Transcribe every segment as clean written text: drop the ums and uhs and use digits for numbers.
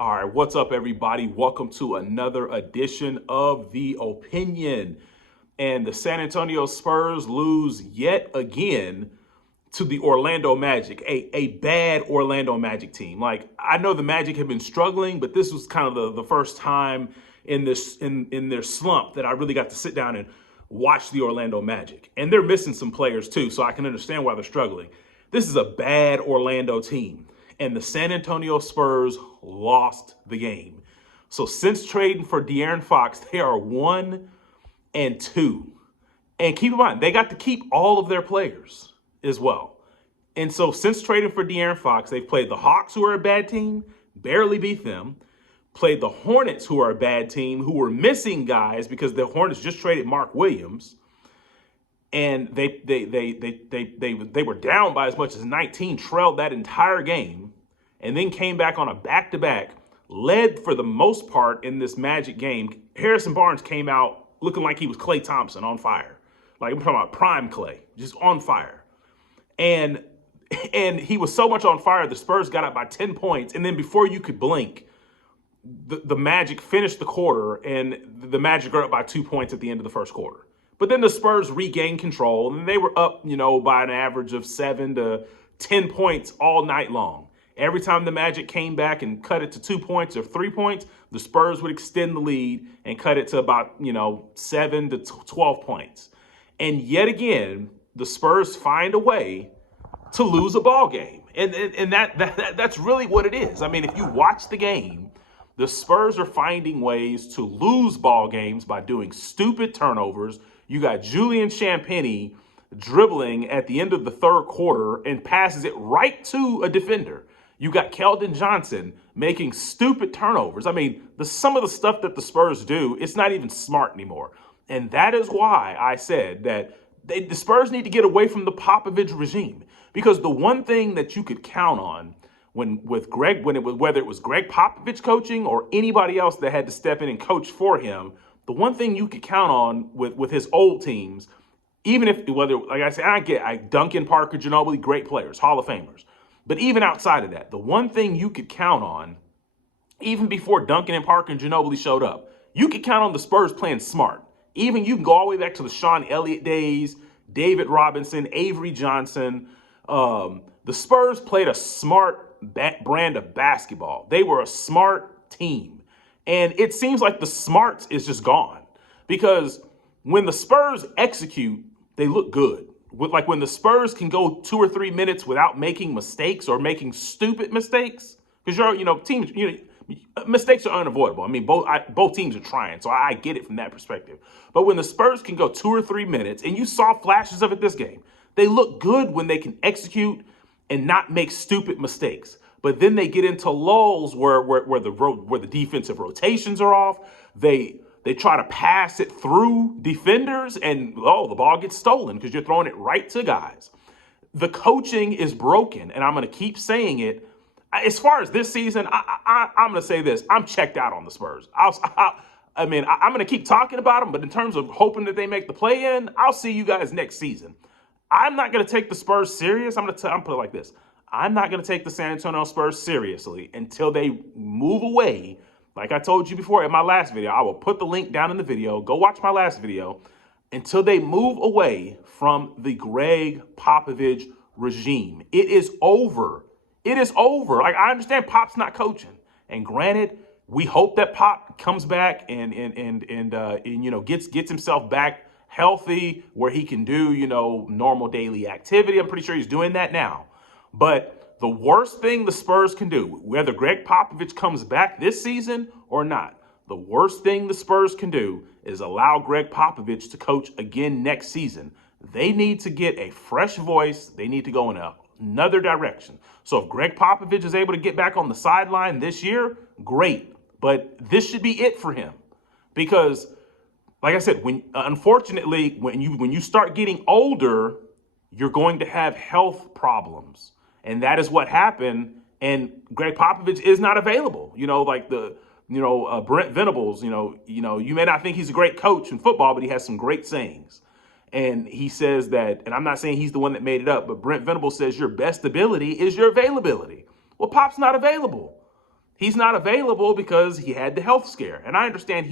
All right, what's up, everybody? Welcome to another edition of The Opinion. And the San Antonio Spurs lose yet again to the Orlando Magic, a bad Orlando Magic team. Like, I know the Magic have been struggling, but this was kind of the first time in their slump that I really got to sit down and watch the Orlando Magic. And they're missing some players too, so I can understand why they're struggling. This is a bad Orlando team, and the San Antonio Spurs lost the game. So since trading for De'Aaron Fox, they are 1-2. And keep in mind, they got to keep all of their players as well. And so since trading for De'Aaron Fox, they've played the Hawks, who are a bad team, barely beat them. Played the Hornets, who are a bad team, who were missing guys because the Hornets just traded Mark Williams. And they were down by as much as 19, trailed that entire game, and then came back on a back-to-back, led for the most part in this Magic game. Harrison Barnes came out looking like he was Klay Thompson on fire. Like, I'm talking about prime Klay, just on fire. And he was so much on fire, the Spurs got up by 10 points, and then before you could blink, the Magic finished the quarter, and the Magic are up by 2 points at the end of the first quarter. But then the Spurs regained control, and they were up, by an average of 7 to 10 points all night long. Every time the Magic came back and cut it to 2 points or 3 points, the Spurs would extend the lead and cut it to about, 7 to 12 points. And yet again, the Spurs find a way to lose a ball game. And that's really what it is. I mean, if you watch the game, the Spurs are finding ways to lose ball games by doing stupid turnovers. You got Julian Champagnie dribbling at the end of the third quarter and passes it right to a defender. You got Keldon Johnson making stupid turnovers. I mean, some of the stuff that the Spurs do, it's not even smart anymore. And that is why I said that the Spurs need to get away from the Popovich regime. Because the one thing that you could count on whether it was Greg Popovich coaching or anybody else that had to step in and coach for him, the one thing you could count on with his old teams, even if, like I said, Duncan, Parker, Ginobili, great players, Hall of Famers. But even outside of that, the one thing you could count on, even before Duncan and Parker and Ginobili showed up, you could count on the Spurs playing smart. Even you can go all the way back to the Sean Elliott days, David Robinson, Avery Johnson. The Spurs played a smart brand of basketball. They were a smart team. And it seems like the smarts is just gone. Because when the Spurs execute, they look good. Like when the Spurs can go 2 or 3 minutes without making mistakes or making stupid mistakes. Because teams, mistakes are unavoidable. I mean, both teams are trying, so I get it from that perspective. But when the Spurs can go 2 or 3 minutes, and you saw flashes of it this game, they look good when they can execute and not make stupid mistakes. But then they get into lulls where the defensive rotations are off. They try to pass it through defenders, and the ball gets stolen because you're throwing it right to guys. The coaching is broken, and I'm going to keep saying it. As far as this season, I'm going to say this. I'm checked out on the Spurs. I'm going to keep talking about them, but in terms of hoping that they make the play-in, I'll see you guys next season. I'm not going to take the Spurs serious. I'm put it like this. I'm not going to take the San Antonio Spurs seriously until they move away. Like I told you before in my last video, I will put the link down in the video. Go watch my last video. Until they move away from the Greg Popovich regime. It is over. It is over. Like, I understand Pop's not coaching. And granted, we hope that Pop comes back and gets himself back healthy where he can do, normal daily activity. I'm pretty sure he's doing that now. But the worst thing the Spurs can do, whether Greg Popovich comes back this season or not, the worst thing the Spurs can do is allow Greg Popovich to coach again next season. They need to get a fresh voice. They need to go in another direction. So if Greg Popovich is able to get back on the sideline this year, great. But this should be it for him. Because, like I said, unfortunately, when you start getting older, you're going to have health problems. And that is what happened. And Greg Popovich is not available. Brent Venables, you may not think he's a great coach in football, but he has some great sayings. And he says that, and I'm not saying he's the one that made it up, but Brent Venables says your best ability is your availability. Well, Pop's not available. He's not available because he had the health scare. And I understand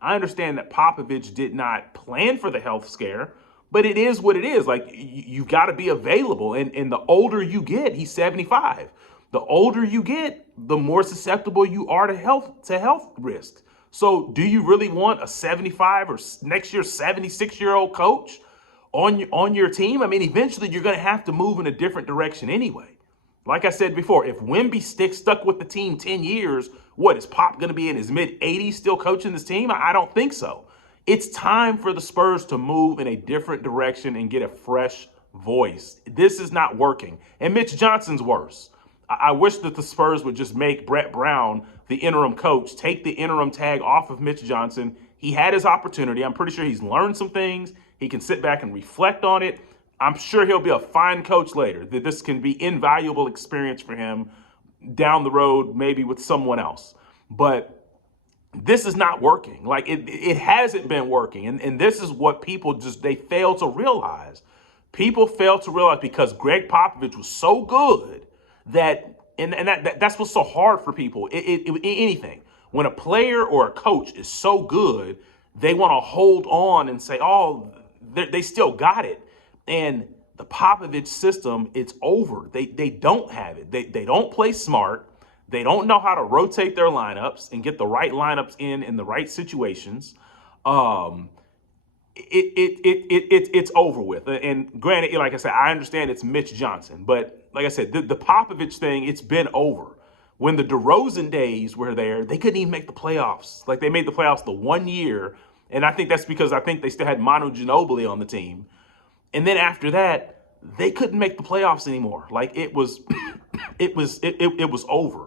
I understand that Popovich did not plan for the health scare, but it is what it is. Like, you've got to be available. And the older you get, he's 75. The older you get, the more susceptible you are to health risks. So do you really want a 75 or next year 76-year-old coach on your team? I mean, eventually you're going to have to move in a different direction anyway. Like I said before, if Wemby stuck with the team 10 years, what, is Pop going to be in his mid-80s still coaching this team? I don't think so. It's time for the Spurs to move in a different direction and get a fresh voice. This is not working. And Mitch Johnson's worse. I wish that the Spurs would just make Brett Brown the interim coach, take the interim tag off of Mitch Johnson. He had his opportunity. I'm pretty sure he's learned some things. He can sit back and reflect on it. I'm sure he'll be a fine coach later, that this can be invaluable experience for him down the road, maybe with someone else. But this is not working. Like, it hasn't been working. And this is what people they fail to realize. People fail to realize because Greg Popovich was so good that's what's so hard for people. Anything. When a player or a coach is so good, they want to hold on and say, oh, they still got it. And the Popovich system, it's over. They don't have it. They don't play smart. They don't know how to rotate their lineups and get the right lineups in the right situations. It's over with. And granted, like I said, I understand it's Mitch Johnson, but like I said, the Popovich thing, it's been over. When the DeRozan days were there, they couldn't even make the playoffs. Like, they made the playoffs the 1 year, and I think that's because they still had Manu Ginobili on the team. And then after that, they couldn't make the playoffs anymore. Like, it was over.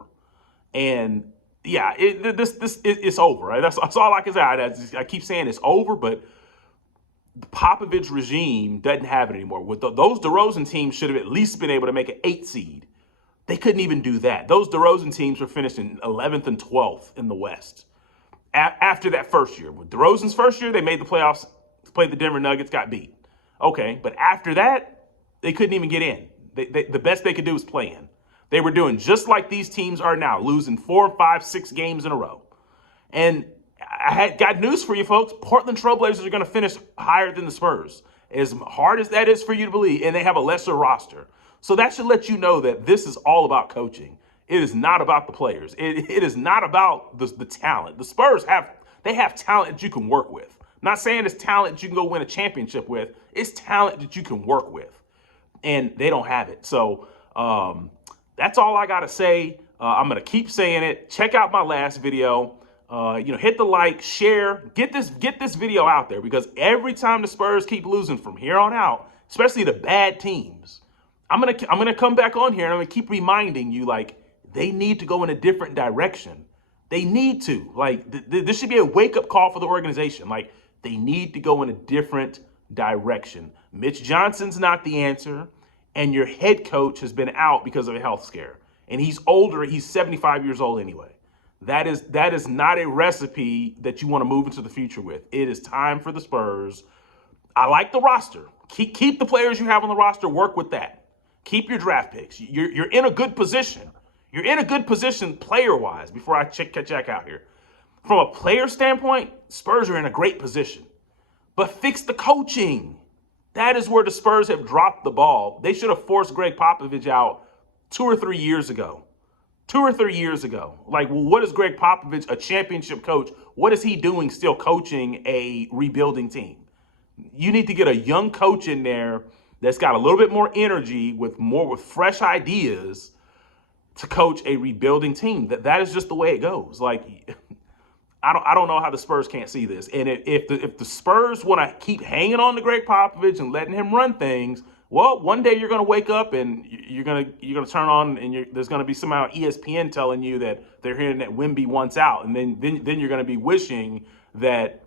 And yeah, it's over. Right? That's all I can say. I keep saying it's over, but the Popovich regime doesn't have it anymore. With those DeRozan teams should have at least been able to make an 8 seed. They couldn't even do that. Those DeRozan teams were finished in 11th and 12th in the West. After that first year, with DeRozan's first year, they made the playoffs, played the Denver Nuggets, got beat. Okay, but after that, they couldn't even get in. The best they could do was play in. They were doing just like these teams are now, losing 4, 5, 6 games in a row. And I got news for you folks. Portland Trailblazers are going to finish higher than the Spurs. As hard as that is for you to believe, and they have a lesser roster. So that should let you know that this is all about coaching. It is not about the players. It is not about the talent. The Spurs have talent that you can work with. I'm not saying it's talent that you can go win a championship with. It's talent that you can work with. And they don't have it. So that's all I got to say. I'm going to keep saying it. Check out my last video. Hit the like, share, get this video out there, because every time the Spurs keep losing from here on out, especially the bad teams, I'm gonna come back on here and I'm gonna keep reminding you, like, they need to go in a different direction. They need to. Like, this should be a wake-up call for the organization. Like, they need to go in a different direction. Mitch Johnson's not the answer, and your head coach has been out because of a health scare. And he's older. He's 75 years old anyway. That is not a recipe that you want to move into the future with. It is time for the Spurs. I like the roster. Keep the players you have on the roster. Work with that. Keep your draft picks. You're in a good position. You're in a good position player-wise, before I check out here. From a player standpoint, Spurs are in a great position. But fix the coaching. That is where the Spurs have dropped the ball. They should have forced Greg Popovich out 2 or 3 years ago. 2 or 3 years ago. Like, what is Greg Popovich, a championship coach, what is he doing still coaching a rebuilding team? You need to get a young coach in there that's got a little bit more energy, with fresh ideas, to coach a rebuilding team. That is just the way it goes. Like, I don't know how the Spurs can't see this. And if the Spurs want to keep hanging on to Greg Popovich and letting him run things, well, one day you're going to wake up and you're going to turn on, and there's going to be somehow ESPN telling you that they're hearing that Wemby wants out, and then you're going to be wishing that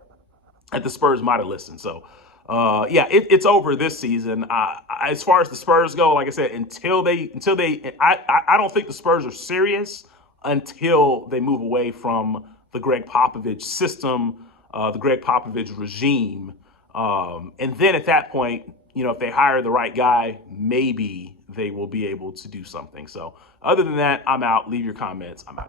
the Spurs might have listened. So, it's over this season. As far as the Spurs go, like I said, I don't think the Spurs are serious until they move away from the Greg Popovich system, the Greg Popovich regime, and then at that point, if they hire the right guy, maybe they will be able to do something. So other than that, I'm out. Leave your comments. I'm out.